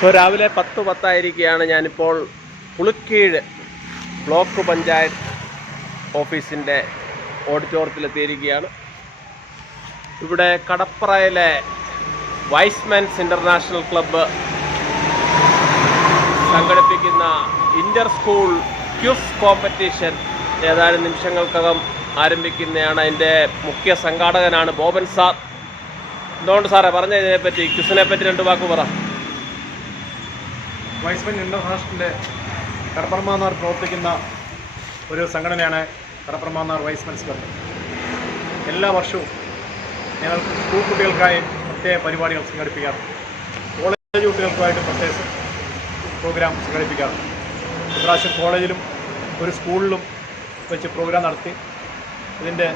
So രാവിലെ 10:10 ഞാനിപ്പോൾ Pulikeezhu block panchayat ഓഫീസിൻ്റെ ഓഡിറ്റോറിയത്തിലെത്തിയിരിക്കുകയാണ്. ഇവിടെ കടപ്പറയിലെ വൈസ്മെൻസ് ഇൻ്റർനാഷണൽ ക്ലബ്ബ് സംഘടിപ്പിക്കുന്ന ഇൻ്റർ സ്കൂൾ ക്വിസ് കോമ്പറ്റീഷൻ ഏതാനും നിമിഷങ്ങൾക്കകം ആരംഭിക്കുന്നതാണ്. അതിൻ്റെ മുഖ്യ സംഘാടകനാണ് ബോബൻ സാർ. എന്തുകൊണ്ട് സാറേ പറഞ്ഞതിനെപ്പറ്റി, ക്വിസിനെ പറ്റി 2 വാക്ക് പറ. വൈസ്മെൻസ് ഇൻ്റർനാഷണലിൻ്റെ കടപ്പുറമാന്നാർ പ്രവർത്തിക്കുന്ന ഒരു സംഘടനയാണ് കടപ്പുറമാന്നാർ വൈസ്മെൻസ് ക്ലബ്ബ്. എല്ലാ വർഷവും ഞങ്ങൾ സ്കൂൾ കുട്ടികൾക്കായി പ്രത്യേക പരിപാടികൾ സംഘടിപ്പിക്കാറുണ്ട്. കോളേജ് കുട്ടികൾക്കുമായിട്ട് പ്രത്യേക പ്രോഗ്രാം സംഘടിപ്പിക്കാറുണ്ട്. ഇപ്രാവശ്യം കോളേജിലും ഒരു സ്കൂളിലും വെച്ച് പ്രോഗ്രാം നടത്തി. ഇതിൻ്റെ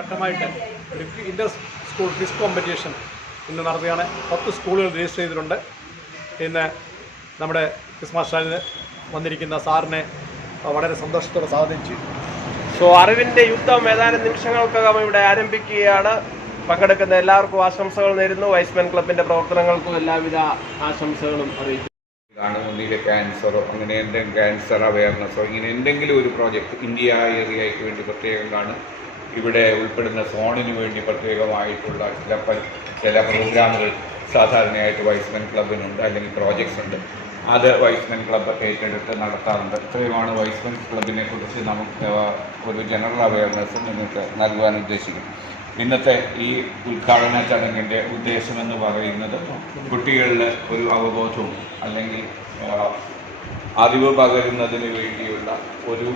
ഘട്ടമായിട്ട് ഒരു ഇൻ്റർ സ്കൂൾ ക്വിസ് കോമ്പറ്റീഷൻ ഇന്ന് നടത്തുകയാണ്. 10 സ്കൂളുകൾ രജിസ്റ്റർ ചെയ്തിട്ടുണ്ട്. ഇന്ന് നമ്മുടെ ക്വിസ് മാസ്റ്ററിന് വന്നിരിക്കുന്ന സാറിനെ വളരെ സന്തോഷത്തോടെ സ്വാഗതം ചെയ്തു. സോ അറിവിൻ്റെ യുദ്ധം ഏതാനും നിമിഷങ്ങൾക്കകം ഇവിടെ ആരംഭിക്കുകയാണ്. പങ്കെടുക്കുന്ന എല്ലാവർക്കും ആശംസകൾ നേരുന്നു. വൈസ്മെൻ ക്ലബിൻ്റെ പ്രവർത്തനങ്ങൾക്കും എല്ലാവിധ ആശംസകളും അറിയിച്ചു. ഒന്നിലെ ക്യാൻസറോ അങ്ങനെ എന്തെങ്കിലും ക്യാൻസർ അവയർനെസ്സോ ഇങ്ങനെ എന്തെങ്കിലും ഒരു പ്രോജക്റ്റ് ഇന്ത്യ ഏരിയയ്ക്ക് വേണ്ടി പ്രത്യേകം കാണും. ഇവിടെ ഉൾപ്പെടുന്ന സോണിന് വേണ്ടി പ്രത്യേകമായിട്ടുള്ള ചില പ്രോഗ്രാമുകൾ സാധാരണയായിട്ട് വൈസ്മെൻ ക്ലബിനുണ്ട്, അല്ലെങ്കിൽ പ്രോജക്ട്സ് ഉണ്ട്. അത് വൈസ്മെൻ ക്ലബ്ബ് ഏറ്റെടുത്ത് നടത്താറുണ്ട്. ഇത്രയുമാണ് വൈസ്മെൻ ക്ലബിനെ കുറിച്ച് നമുക്ക് ഒരു ജനറൽ അവയർനെസ് നിങ്ങൾക്ക് നൽകുവാൻ ഉദ്ദേശിക്കുന്നു. ഇന്നത്തെ ഈ ഉദ്ഘാടന ചടങ്ങിൻ്റെ ഉദ്ദേശമെന്ന് പറയുന്നത് കുട്ടികളിൽ ഒരു അവബോധവും അല്ലെങ്കിൽ അറിവ് പകരുന്നതിന് വേണ്ടിയുള്ള ഒരു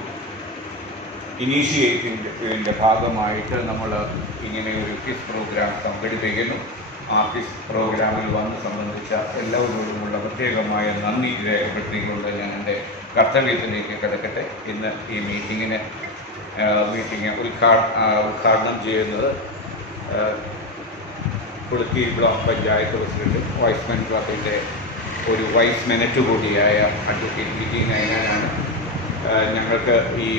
ഇനീഷ്യേറ്റീവിൻ്റെ ഭാഗമായിട്ട് നമ്മൾ ഇങ്ങനെ ഒരു ക്വിസ് പ്രോഗ്രാം സംഘടിപ്പിക്കുന്നു. ആ ക്വിസ് പ്രോഗ്രാമിൽ വന്ന് സംബന്ധിച്ച എല്ലാവരോടുമുള്ള പ്രത്യേകമായ നന്ദി രേഖപ്പെടുത്തിക്കൊണ്ട് ഞാൻ എൻ്റെ കർത്തവ്യത്തിലേക്ക് കിടക്കട്ടെ. ഇന്ന് ഈ മീറ്റിംഗ് ഉദ്ഘാടനം ചെയ്യുന്നത് Pulikeezh block panchayat president Y's Men ക്ലബിൻ്റെ ഒരു വൈസ് മെനറ്റ് കൂടിയായ അഡ്വക്കേറ്റ് വിജി നയനാനാണ്. ഞങ്ങൾക്ക് ഈ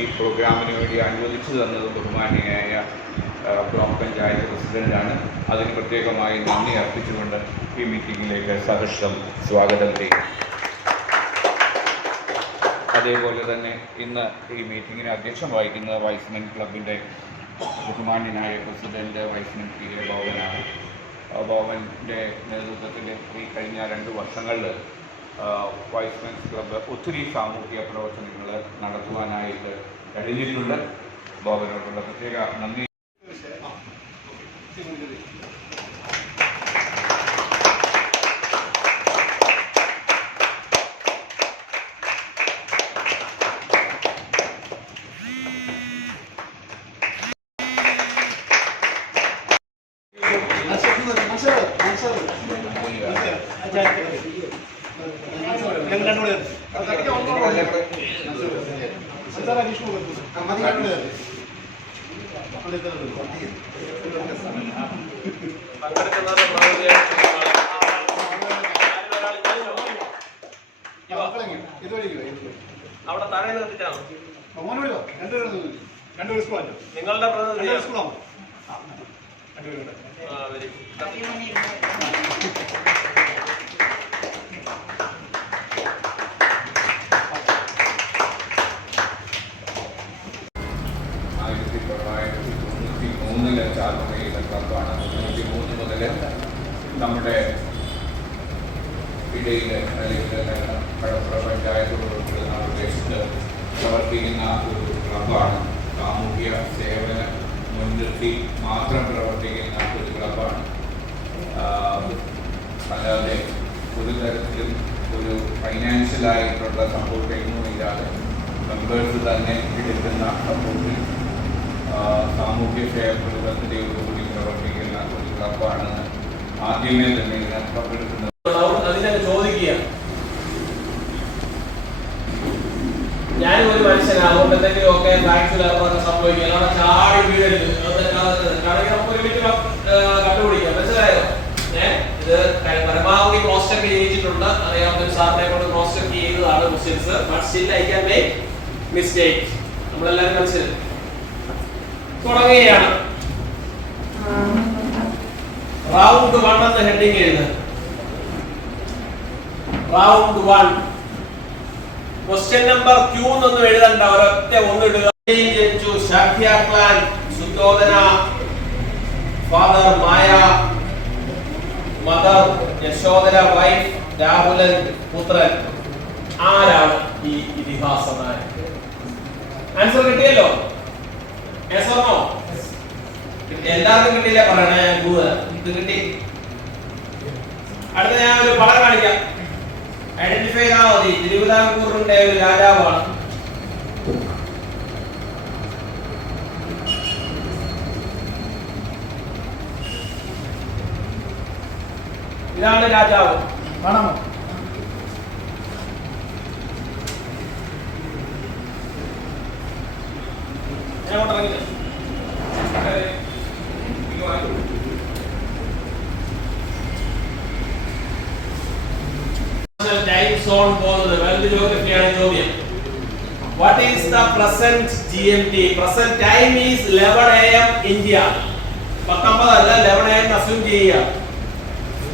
ഈ പ്രോഗ്രാമിന് വേണ്ടി അനുവദിച്ചു തന്നത് ബഹുമാന്യനായ ബ്ലോക്ക് പഞ്ചായത്ത് പ്രസിഡന്റാണ്. അതിന് പ്രത്യേകമായി നന്ദി അർപ്പിച്ചുകൊണ്ട് ഈ മീറ്റിങ്ങിലേക്ക് സഹർഷം സ്വാഗതം ചെയ്യും. അതേപോലെ തന്നെ ഇന്ന് ഈ മീറ്റിങ്ങിന് അധ്യക്ഷം വഹിക്കുന്നത് വൈസ്മെൻ ക്ലബിൻ്റെ ബഹുമാന്യനായ പ്രസിഡന്റ് വൈസ്മെൻ പി എ ബോബനാണ്. ബോബൻ്റെ നേതൃത്വത്തിൽ ഈ കഴിഞ്ഞ 2 വർഷങ്ങളിൽ വൈസ്മെൻസ് ക്ലബ്ബ് ഒത്തിരി സാമൂഹിക പ്രവർത്തനങ്ങൾ നടത്തുവാനായിട്ട് കഴിഞ്ഞിട്ടുണ്ട്. ബോബനോടുള്ള പ്രത്യേക നന്ദി. അവിടെ താഴെ നിർത്തിച്ചാണോ നിങ്ങളുടെ ചാർജ് ചെയ്യുന്ന ക്ലബ്ബാണ്. 1993 മുതൽ നമ്മുടെ ഇടയിൽ അല്ലെങ്കിൽ കടപ്പുറ പഞ്ചായത്തോട് പ്രദേശത്ത് പ്രവർത്തിക്കുന്ന ഒരു ക്ലബ്ബാണ്. സാമൂഹ്യ സേവന മുൻനിർത്തി മാത്രം പ്രവർത്തിക്കുന്ന ഒരു ക്ലബ്ബാണ്. അല്ലാതെ ഒരു തരത്തിലും ഒരു ഫൈനാൻഷ്യലായിട്ടുള്ള സപ്പോർട്ടൊന്നുമില്ലാതെ മെമ്പേഴ്സ് തന്നെ എടുക്കുന്ന സപ്പോർട്ടിൽ സാമൂഹ്യ സേവനത്തിലൂടെ പ്രവർത്തിക്കുന്ന ഒരു ക്ലബ്ബാണെന്ന് ആദ്യമേ തന്നെ ഞാൻ പങ്കെടുക്കുന്നത്. ചോദിക്കുക, ഞാനും ഒരു മനുഷ്യനാകും, എന്തെങ്കിലുമൊക്കെ ഫ്രാക്ചറൊക്കെ സംഭവിക്കുക, അവിടെ ചാടി വീഴരുത്, കണ്ടുപിടിക്കാം. മനസ്സിലായോ? ഇത് പരമാവധി ക്രോസ് ചെക്ക് ചെയ്യിച്ചിട്ടുണ്ട്. അറിയാവുന്ന ഒരു സാറിനെ കൊണ്ട് ക്രോസ് ചെക്ക് ചെയ്തതാണ് questions. But still I can make mistake. നമ്മളെല്ലാവരും മനസ്സിലായി. തുടങ്ങുകയാണ്. റൗണ്ട് 1 എന്ന ഹെഡിങ് എഴുതുക. റൗണ്ട് 1. ക്വസ്റ്റ്യൻ നമ്പർ Q എന്നൊന്നും എഴുതണ്ട, ഒരൊറ്റ ഒന്ന് ഇടുക. ജനിച്ചു Shakya clan, Suddhodana, father Maya, mother Yashodhara, wife രാഹുലൻ, പുത്രൻ. ആരാണ് ഈ ഇതിഹാസ നായകൻ? ആൻസർ കിട്ടിയല്ലോ? Yes or no? എല്ലാവർക്കും കിട്ടിയില്ല പറയണേ. ഇത് കിട്ടി. അടുത്ത ഞാൻ ഒരു പടം കാണിക്കാം. ഐഡന്റിഫൈ ചെയ്താൽ മതി. തിരുവിതാംകൂറിന്റെ ഒരു രാജാവാണ്. ഇതാണ് രാജാവ്. കാണാമോ? ടൈം സോൺ പോകുന്നത് വേൾഡ് ജോഗ്രഫിയാണ് ചോദ്യം. What is the present GMT? Present time is 11 AM India. 19 അല്ല 11 AM അസ്യൂം ചെയ്യുക.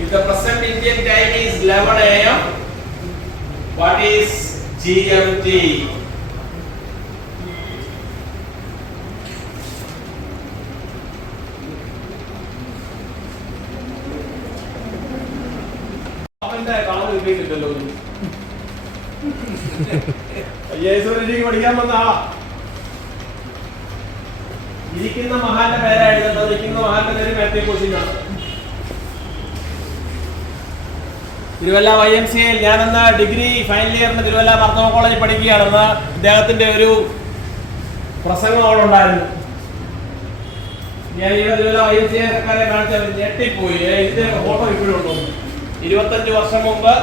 If the present Indian time is 11 AM, what is GMT? അവന്റെ കാണാൻ കിട്ടിയിട്ടില്ലല്ലോ. പഠിക്കാൻ വന്ന ആളാ. ഇരിക്കുന്ന മഹാന്റെ പേരാ എഴുതുന്നത്. ഇരിക്കുന്ന മഹാന്റെ പേര് മാത്യു കോശിനാണ്. തിരുവല്ല YMCA ഞാനെന്ന ഡിഗ്രി ഫൈനൽ ഇയറിന് തിരുവല്ല മാർത്തോമ കോളേജിൽ പഠിക്കുകയാണെന്ന് അദ്ദേഹത്തിന്റെ ഒരു പ്രസംഗം അവിടെ ഉണ്ടായിരുന്നു. ഞാൻ ഇവിടെ തിരുവല്ല YMCA-ക്കാരെ കാണിച്ചാൽ ഞെട്ടിപ്പോയി. ഇതിന്റെ ഫോട്ടോ ഇപ്പോഴും ഉണ്ടോ? 25 വർഷം മുമ്പ്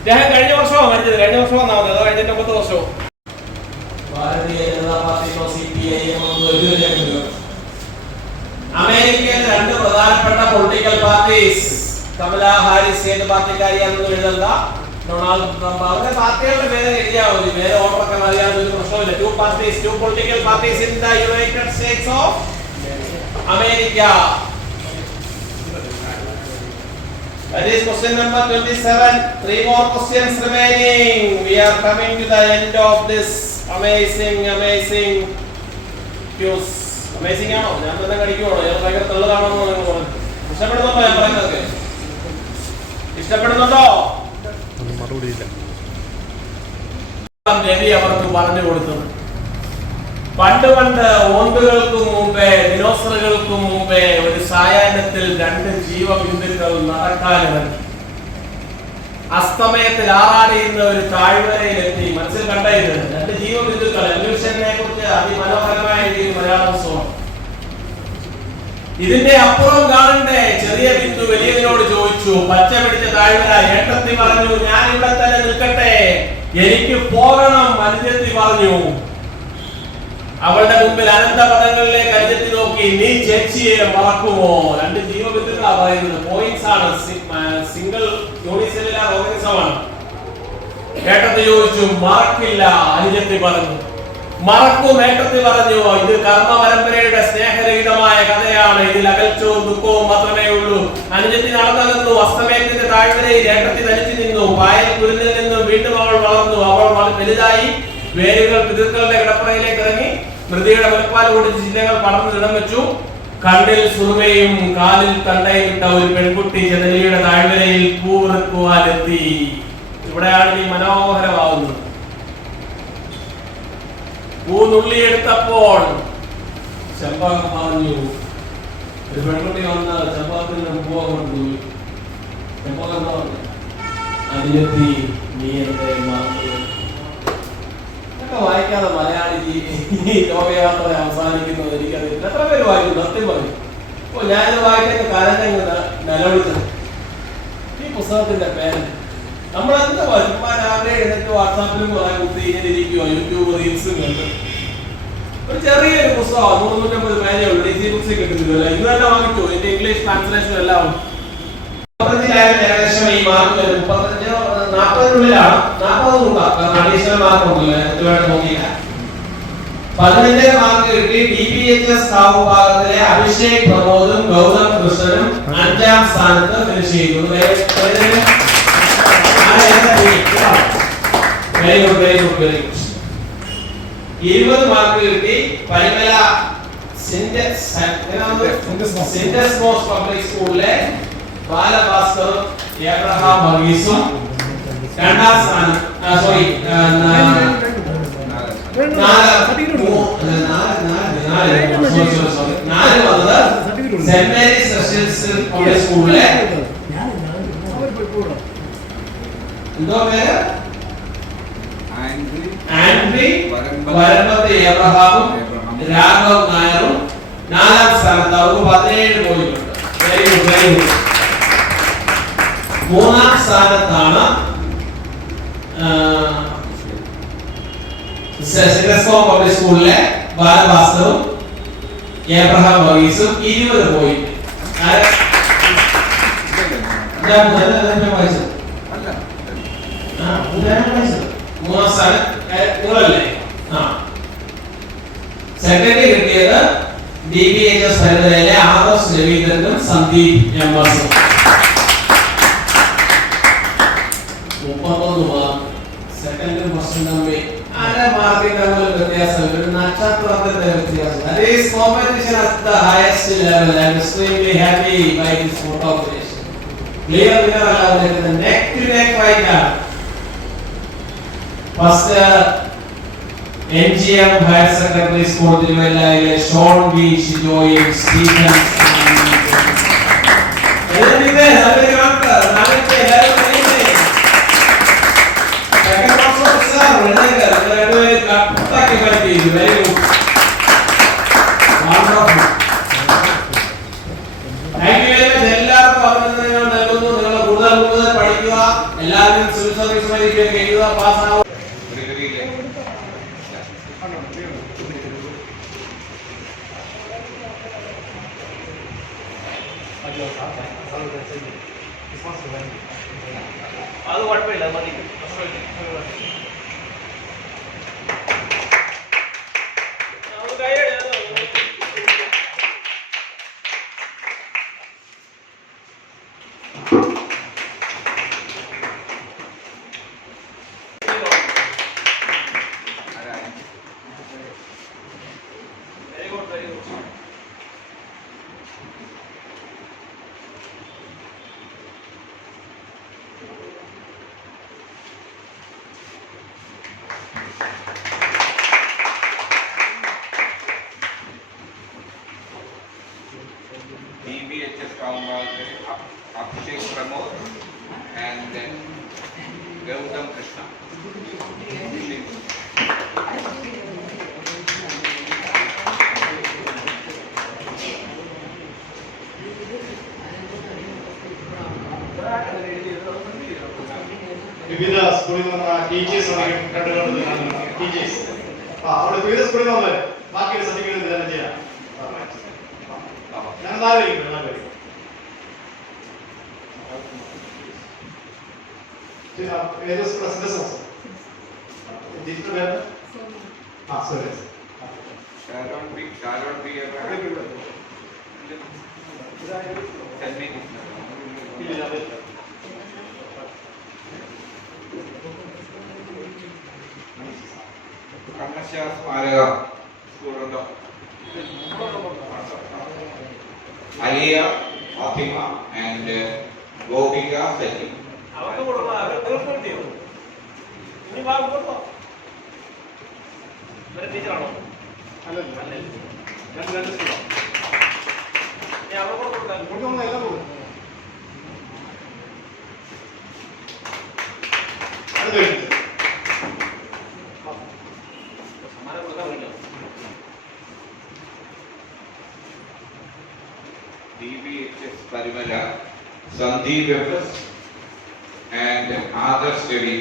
അദ്ദേഹം കഴിഞ്ഞ വർഷമാണ് മരിച്ചത്. കഴിഞ്ഞ വർഷം വന്നാൽ അതോ കഴിഞ്ഞ 9 വർഷവും. ഭാരതീയ ജനതാ പാർട്ടിയോ CPIM അമേരിക്കയിലെ 2 പ്രധാനപ്പെട്ട പൊളിറ്റിക്കൽ പാർട്ടീസ്. കമല ഹാരിസ് ഏത് പാർട്ടിക്കാരിയാണെന്ന് എഴുതണ്ട. Donald Trump. അവരുടെ പാർട്ടികളുടെ പേര് എഴുതിയാൽ മതി. പേര് ഓർഡറൊക്കെ അറിയാവുന്ന ഒരു പ്രശ്നമില്ല. 2 parties, 2 political parties in the United States of America. That is question number 27. 3 more questions remaining. We are coming to the end of this amazing quiz. Amazing ആണോ? ഞാൻ തന്നെ കടിക്കുവാണോ? ഞാൻ ഭയങ്കര നല്ലതാണോ നിങ്ങൾ പറഞ്ഞു. ഇഷ്ടപ്പെടുന്നുണ്ടോ ഞാൻ പറയുന്നതൊക്കെ? ഇഷ്ടപ്പെടുന്നുണ്ടോ? രവി അവർക്ക് പറഞ്ഞു കൊടുത്തത് പണ്ട് ഓന്തുകൾക്കും മുമ്പേ ദിനോസറുകൾക്കും മുമ്പേ ഒരു സായാഹ്നത്തിൽ 2 ജീവബിന്ദുക്കൾ നടക്കാനിറങ്ങി. അസ്തമയത്തിൽ ആറാടിയുന്ന ഒരു താഴ്വരയിലെത്തി. മനസ്സിൽ കണ്ടായിരുന്നു 2 ജീവബിന്ദുക്കൾ. എവല്യൂഷനെ കുറിച്ച് അതിമനോഹരമായ രീതിയിൽ മലയാള പുസ്തകമാണ്. ഇതിന്റെ അപ്പുറം കാണണ്ടേ? ചെറിയ ബിന്ദു വലിയതിനോട് ചോദിച്ചു. പച്ച പിടിച്ച താഴ്വര. ഏട്ടത്തി പറഞ്ഞു ഞാൻ ഇവിടെ തന്നെ നിൽക്കട്ടെ, എനിക്ക് പോകണം. അനുജത്തി പറഞ്ഞു. അവളുടെ മുമ്പിൽ അനന്തപദങ്ങളിലേക്ക് അനുജത്തി നോക്കി. നീ ചേച്ചിയെ മറക്കുമോ? 2 ജീവബിന്ദുക്കളാ പറയുന്നത്. പോയിന്റ്സ് ആണ്. സിംഗിൾ യൂണിസെല്ലുലാർ ഓർഗാനിസമാണ്. ഏട്ടത്തി ചോദിച്ചു. മറക്കില്ല അനുജത്തി പറഞ്ഞു. മറക്കും ഏട്ടത്തി പറഞ്ഞു. ഇത് കർമ്മ പരമ്പരയുടെ സ്നേഹരഹിതമായ കഥയാണ്. ഇതിൽ അകൽച്ചവും ദുഃഖവും മാത്രമേ ഉള്ളൂ. അനുജത്തി നടന്നു. അസ്തമയത്തിന്റെ താഴ്വരയിൽ ഏട്ടത്തി തനിച്ചു നിന്നു. പായൽ കുരുന്നിൽ നിന്നും വീണ്ടും അവൾ വളർന്നു. അവൾ വലുതായി. വേരുകൾ പിതൃക്കളുടെ കിടപ്പറയിലേക്ക് ഇറങ്ങി. മൃതിയുടെ മുലപ്പാൽ കുടിച്ച് ചിന്തകൾ പടർന്ന് ഇടം വെച്ചു. കണ്ണിൽ സുറുമയും കാലിൽ തണ്ടയും ഇട്ട ഒരു പെൺകുട്ടി ജനലിയുടെ താഴ്വരയിൽ പൂവിറുക്കുവാനെത്തി. ഇവിടെയാണ് ഈ മനോഹരമാവുന്നത്. പൂനുള്ളിയെടുത്തപ്പോൾ ചെമ്പകം പറഞ്ഞു. ഒരു പെൺകുട്ടി വന്ന് ചെമ്പകത്തിന്റെ പൂവം കൊണ്ടു. ചെമ്പകം പറഞ്ഞു അതിലെത്തി നീ എന്റെ മറന്നു. വായിക്കാതെ മലയാളി ലോകയാത്ര അവസാനിക്കുന്നത് എനിക്കറിയില്ല. എത്ര പേര് വായിക്കും? സത്യം പറയും. അപ്പൊ ഞാനിത് വായിക്കുന്ന കരഞ്ഞ നിലവിളിച്ചത് ഈ പുസ്തകത്തിന്റെ പേര്. നമ്മളെന്താ ചുമ്മാ രാവിലെ എഴുന്നേറ്റ് വാട്സാപ്പിലും കുറെ കുത്തി ഇങ്ങനെ ഇരിക്കുവോ, യൂട്യൂബ് റീൽസും കണ്ട്. ഒരു ചെറിയൊരു പുസ്തകം 150 പേജേ ഉള്ളൂ. DC ബുക്സിൽ കിട്ടുന്നില്ല. ഇന്ന് തന്നെ വാങ്ങിച്ചു. എന്റെ ഇംഗ്ലീഷ് ട്രാൻസ്ലേഷൻ എല്ലാം ഉണ്ട്. ഏകദേശം ഈ മാർക്ക് 40-നുള്ളിലാണ്. 40 നോക്കാം. അഡീഷണൽ മാർക്ക് ഉണ്ടല്ലോ. നോക്കിയില്ല. 15 മാർക്ക് കിട്ടി. DBA DBHS കാവ് വിഭാഗത്തിലെ അഭിഷേക് പ്രമോദും ഗൗതം കൃഷ്ണനും 5ാം സ്ഥാനത്ത് ഫിനിഷ് ചെയ്തു. Very good very good very good. 20 mark കിട്ടി പരിമല സിൻഡസ് മോസ് പബ്ലിക് സ്കൂളിലെ ബാലഭാസ്കറും എബ്രഹാം വർഗീസും 2ാം സ്ഥാനം. സോറി നാല് വന്നത് സെന്റ് മേരീസ് റെസിഡൻഷ്യൽ പബ്ലിക് സ്കൂളിലെ എന്തോ പേര് ആൻഡ്രി വരമ്പത്ത് എബ്രഹാമും രാഘവ് നായരും 4ാം സ്ഥാനത്ത്. അവർക്ക് 17 പോയിട്ടുണ്ട്. Very good very good. 3ാം സ്ഥാനത്താണ് പബ്ലിക് സ്കൂളിലെ ബാലഭാസ്കറും എബ്രഹാം വർഗീസും 20 പോയിന്റ്. 3ാം സ്ഥാനം നിങ്ങളല്ലേ? സെക്കൻഡ് കിട്ടിയത് DBHS പരിധിയിലെ ആദർശ് രവീന്ദ്രനും സന്ദീപ് എംഎസും 31 മാർക്ക്. സെക്കൻഡും ഫസ്റ്റും തമ്മിൽ മാർക്കിന്റെ വ്യത്യാസം, ഒരു നക്ഷത്രത്തിന്റെ വ്യത്യാസം. That is competition at the highest level. I am extremely happy by this competition. Clear winner അല്ലാതെ neck to neck fight ആണ്. First NGM Higher Secondary School തിരുവല്ലയിലെ ഷോൺ ബി ഷിജോയും സ്റ്റീഫൻ എല്ലാവർക്കും അഭിനന്ദനങ്ങൾ നൽകുന്നു. നിങ്ങൾ കൂടുതൽ പഠിക്കുക, എല്ലാവരും സിവിൽ സർവീസുമായി കഴിയുക, പാസ്സാവുക. അത് കുഴപ്പമില്ല, മതി. DBHS Abhishek Pramod and then Gautam Krishna. വിവിധ സ്കൂളിൽ നിന്ന് ടീച്ചേഴ്സ് ടീച്ചേഴ്സ് അവിടെ വിവിധ സ്കൂളിൽ നിന്ന് ബാക്കി സർട്ടിഫിക്കറ്റ് വിതരണം ചെയ്യാം. ഞാൻ സ്മാരക സ്കൂളുണ്ടോ? അലിയ ഫാത്തിമ ആൻഡ് ഗോപിക സജി. ടീച്ചറാണോ? DBHS Parimala, Sandeep FS and Adarsh Devi.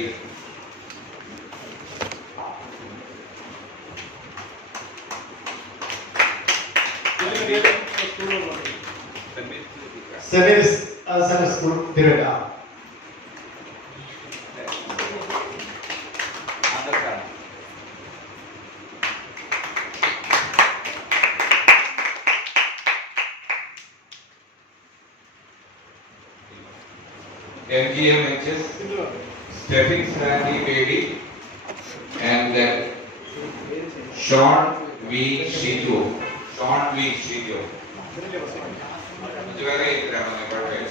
Service Center School Tiruvalla. MGMHS, Stepping Stanley Baby, and Sean V. Shijo. Sean V. Shijo. ഇതുവരെ ഇത്രയാണ് കുഴപ്പമില്ല.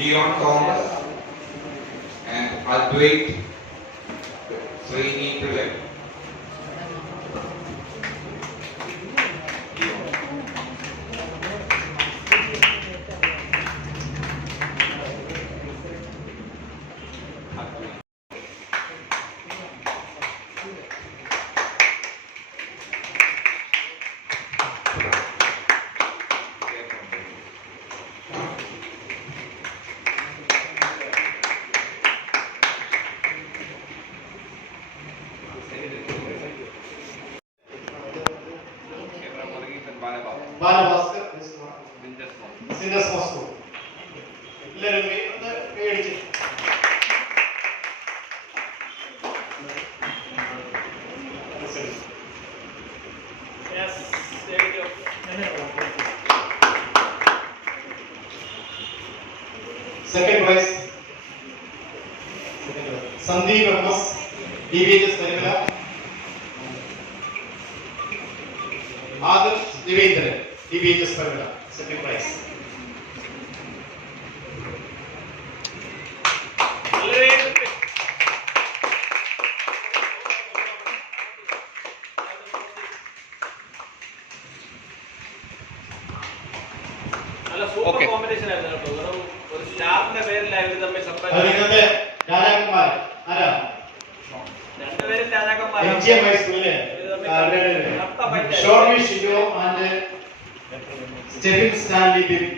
Leon Thomas and Advait Srini Pillai. Balabhaskar സിൻഡസ് മോസ്കോ എല്ലാവരും മേടിച്ച് second prize Sandeep M DBHS Parimala Adarsh Divendran DBHS Parimala second prize നല്ല super competition ആയിരുന്നു കേട്ടോ. വെറും ഒരു സ്റ്റാറിന്റെ പേരിലായിരുന്നു തമ്മിൽ അതിനകത്തെ രാജാക്കന്മാർ ആരാ? രണ്ടുപേരും രാജാക്കന്മാർ. MGM ഹൈസ്കൂളിലെ ഷോൺ വി ഷിജോ ആൻഡ് സ്റ്റെഫൻ സ്റ്റാൻലി ബേബി.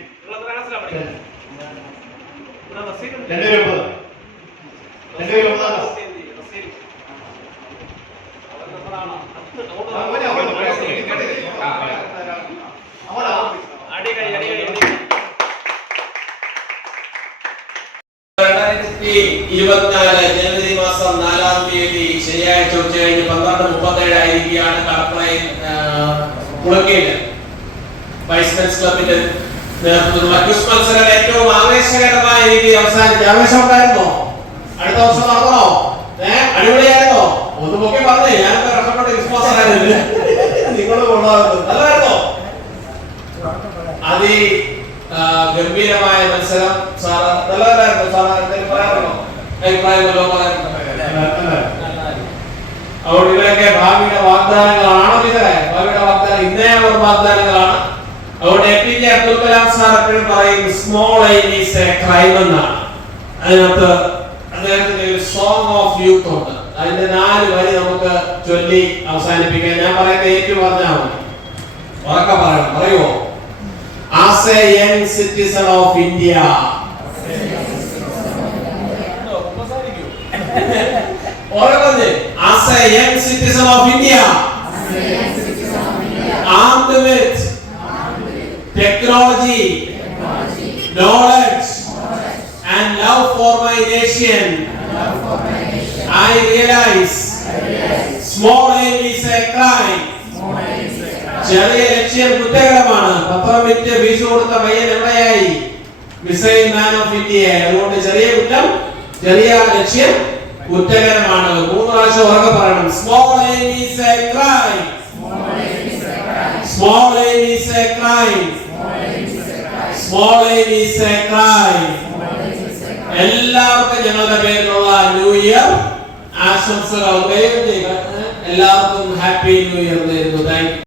ജനുവരി മാസം 4-ാം തീയതി ശനിയാഴ്ച ഉച്ച കഴിഞ്ഞ് 12:37 ആയിരിക്കുകയാണ് കളപ്പുറയിൽ കുളക്കയില് വൈസ്മെൻസ് ക്ലബിന്റെ നേതൃത്വത്തിലുള്ള ക്വിസ് മത്സരം ഏറ്റവും ആവേശകരമായ രീതിയിൽ അവസാനിച്ചു. ആവേശം ഉണ്ടായിരുന്നോ? അടുത്ത വർഷം നടന്നോ? അടിപൊളിയായിരുന്നോ? ഒന്ന് പൊക്കി പറഞ്ഞേ. ഞാൻ കഷ്ടപ്പെട്ട ക്വിസ് മാസ്റ്ററായിരുന്നു. നിങ്ങൾ കൊണ്ടുപോകുന്നത് നല്ലതായിരുന്നോ? ഗംഭീരമായ മത്സരം. സാറ് നല്ലതായിരുന്നു. സാറ് എന്തെങ്കിലും പറയാറുണ്ടോ? അഭിപ്രായമല്ലോ പറയാറുണ്ടോ? അതുകൊണ്ട് ഇവരൊക്കെ ഭാവിയുടെ വാഗ്ദാനങ്ങളാണോ? ഇതേ ഭാവിയുടെ വാഗ്ദാനം ഇന്നേ അവർ വാഗ്ദാനങ്ങളാണ്. അതുകൊണ്ട് APJ അബ്ദുൽ കലാം സാർ എപ്പോഴും പറയും small aim is A crime എന്നാണ്. അതിനകത്ത് അദ്ദേഹത്തിന്റെ ഒരു സോങ് ഓഫ് യൂത്ത് ഉണ്ട്. അതിന്റെ 4 വരി നമുക്ക് ചൊല്ലി അവസാനിപ്പിക്കാം. ഞാൻ പറയുന്നത് ഏറ്റു പറഞ്ഞാൽ മതി. ഉറക്കെ പറയണം. പറയുമോ? As a young citizen of India, as a young citizen of India, armed with technology, knowledge, and love for my nation, I realize small aim is a crime. ചെറിയ ലക്ഷ്യം കുറ്റകരമാണ്. 10 മിനിറ്റ് ഫീസ് കൊടുത്ത പയ്യൻ എവിടെയായി? Missile man of India. അതുകൊണ്ട് ചെറിയ കുറ്റം, ചെറിയ ലക്ഷ്യം കുറ്റകരമാണ്. 3 പ്രാവശ്യം ഉറക്കെ പറയണം. Small aim is A crime. Small aim is A crime. Small aim is A crime. എല്ലാവർക്കും ഞങ്ങളുടെ പേരിലുള്ള ന്യൂ ഇയർ ആശംസകൾ. എല്ലാവർക്കും ഹാപ്പി ന്യൂ ഇയർ നേരുന്നു. Thank you.